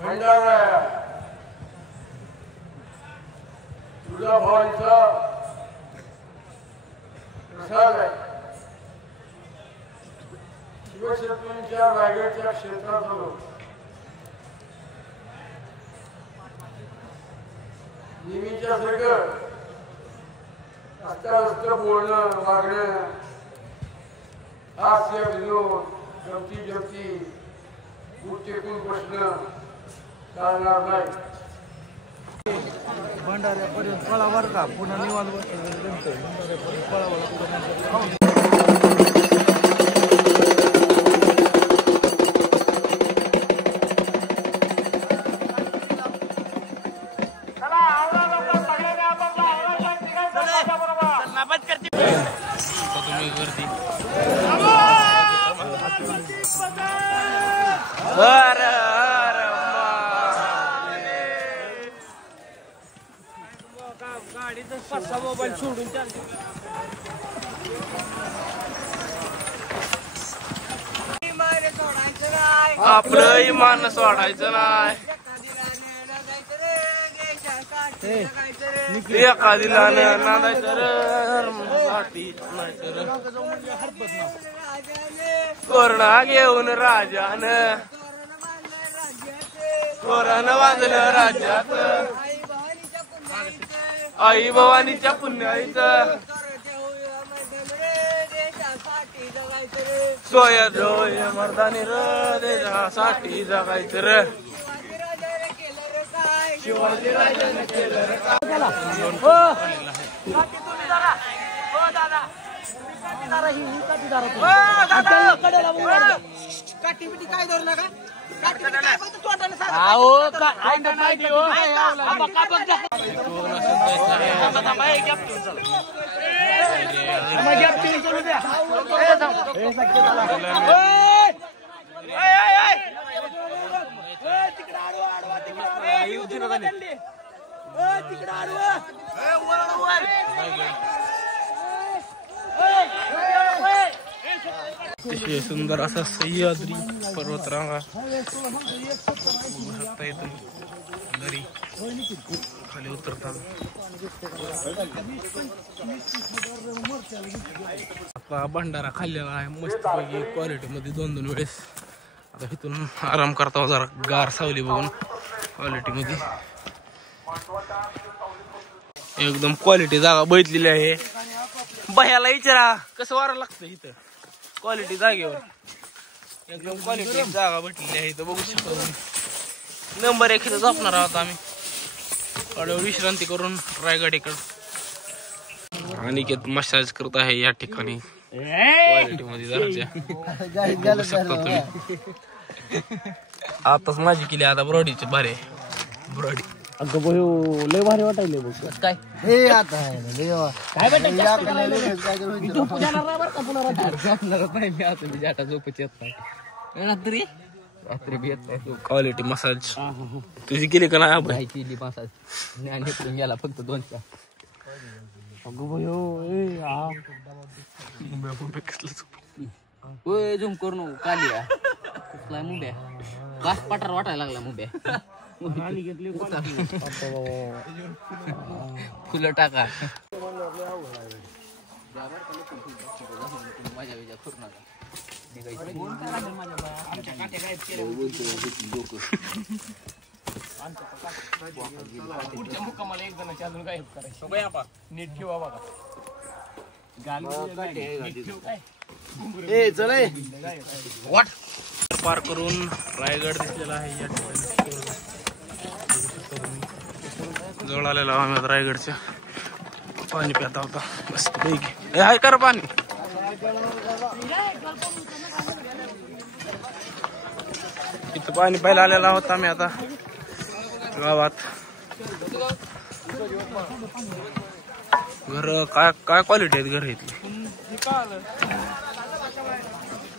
भंडारा तुला भावांचा प्रसाद आहे. शिवशक्तींच्या रायगडच्या क्षेत्रात आलो. नेहमीच्या सारखं असता बोलणं वागणं हास्य विनोद गमती जमती टेकून बसणं चालणार नाही. भंडाऱ्यापर्यंत पळावर का पुन्हा निवांत भंडाऱ्यापर्यंत पळावं लागतं. मोबाईल सोडून आपलं इमान सोडायचं नाही. एका दिलानं नांदायचं कोरणा घेऊन राजानं कोरानं वाजलं राज्यात आई भवानीच्या पुण्याईचं सोया जोय मर्दानी र देशासाठी जगायचं र. शिवाजी राजाने केलं रे काठी बिटी काय धरू नका. अतिशय सुंदर असा सह्याद्री पर्वतरांगा बघू शकता. इथून दरी खाली उतरतात. आता भंडारा खाल्लेला आहे मस्तपैकी क्वालिटी मध्ये 2-2 वेळेस. आता इथून आराम करता जरा गार सावली बघून क्वालिटी मध्ये एकदम क्वालिटी जागा बैठलेली आहे. बह्याला विचारा कसं वारा लागतं इथं क्वालिटी जागेवर. एकदम क्वालिटी जागा भेटलेली आहे इथं बघू शकतो. नंबर 1 इथं झोपणार आहोत आम्ही. थोड्यावर विश्रांती करून रायगड इकडं. अनिकेत मसाज करत आहे या ठिकाणी क्वालिटी मध्ये जराच्या. आताच माझी केली आता ब्रॉडीचे बारे ब्रॉडी. अगं भाऊ लय भारी वाटायले बघ. काय हे आता आहे ना देवा काय भेटायचं झोपच येत नाही रात्री रात्री बी येत नाही. क्वालिटी मसाज तुझी केली का नाही? केली मसाज ज्ञान गेला फक्त 2-4. अगं भाऊ झुम करू नको काली कसला मुंब्या कास पठार वाटायला लागला मुंब्या. फुलं टाका पुढच्या मुक्कामाला एक जणांची अजून काय करायचं नीट ठेवा बघा. पार करून रायगड दिसलेला आहे या ठिकाणी. जवळ आलेला आम्ही रायगडच्या. पाणी पिता होता मस्त पैकी. हाय कर पाणी. इथं पाणी प्यायला आलेला होता आम्ही आता गावात. घर काय काय क्वालिटी आहेत घर इथली.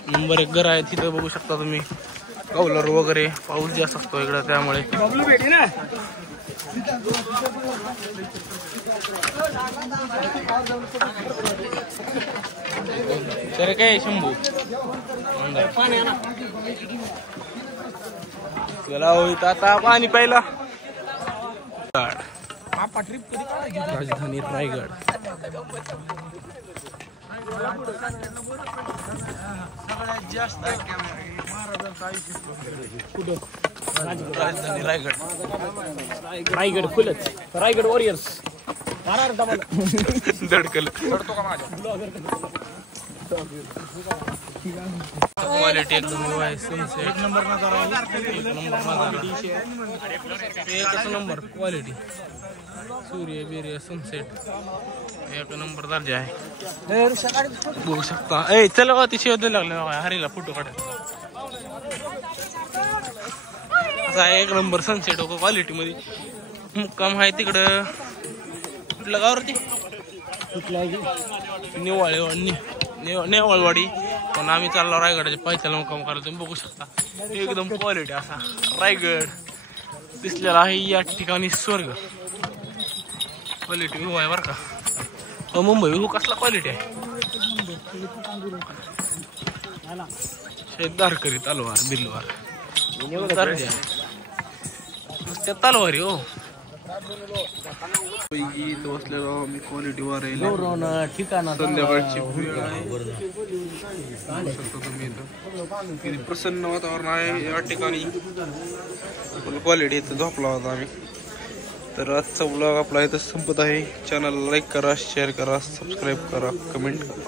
नंबर 1 घर आहे तिथं बघू शकता तुम्ही. कौलर वगैरे पाऊस जास्त असतो इकडं त्यामुळे. सर काय शंभू चला होईत आता पाणी प्यायला. राजधानी रायगड. राजधानी रायगड. रायगड फुलच रायगड वॉरियर्स. धडकल क्वालिटी एकदम आहे. सनसेट एक नंबर एकच नंबर क्वालिटी. सूर्य बिर्य सनसेट एक नंबर दर्जा आहे. बघू शकता. ए चला ती शेव लागले हरीला फोटो काढायला. असा एक नंबर सनसेट हो क्वालिटी मध्ये. मुक्काम आहे तिकडं कुठलं गावरती नेवाळवाडी. पण आम्ही चाललो रायगडाच्या पायथ्याला मुक्काम करायला. तुम्ही बघू शकता एकदम क्वालिटी असा रायगड दिसलेला आहे या ठिकाणी. स्वर्ग क्वालिटी व्यू आहे बरं का. मुंबई व्यू कसला क्वालिटी आहे. दारकरी तलवार बिल्लवार दर्जा नुसत्या तलवारी हो. इथं बसलेलो आम्ही क्वालिटी वार ठिकाणा संध्याकाळची वेळ आहे. बघू शकता तुम्ही इथं किती प्रसन्न वातावरण आहे या ठिकाणी. क्वालिटी इथं झोपला होता आम्ही. तर आजचा ब्लॉग आपला इथं संपत आहे. चॅनलला लाईक करा, शेअर करा, सबस्क्राईब करा, कमेंट करा.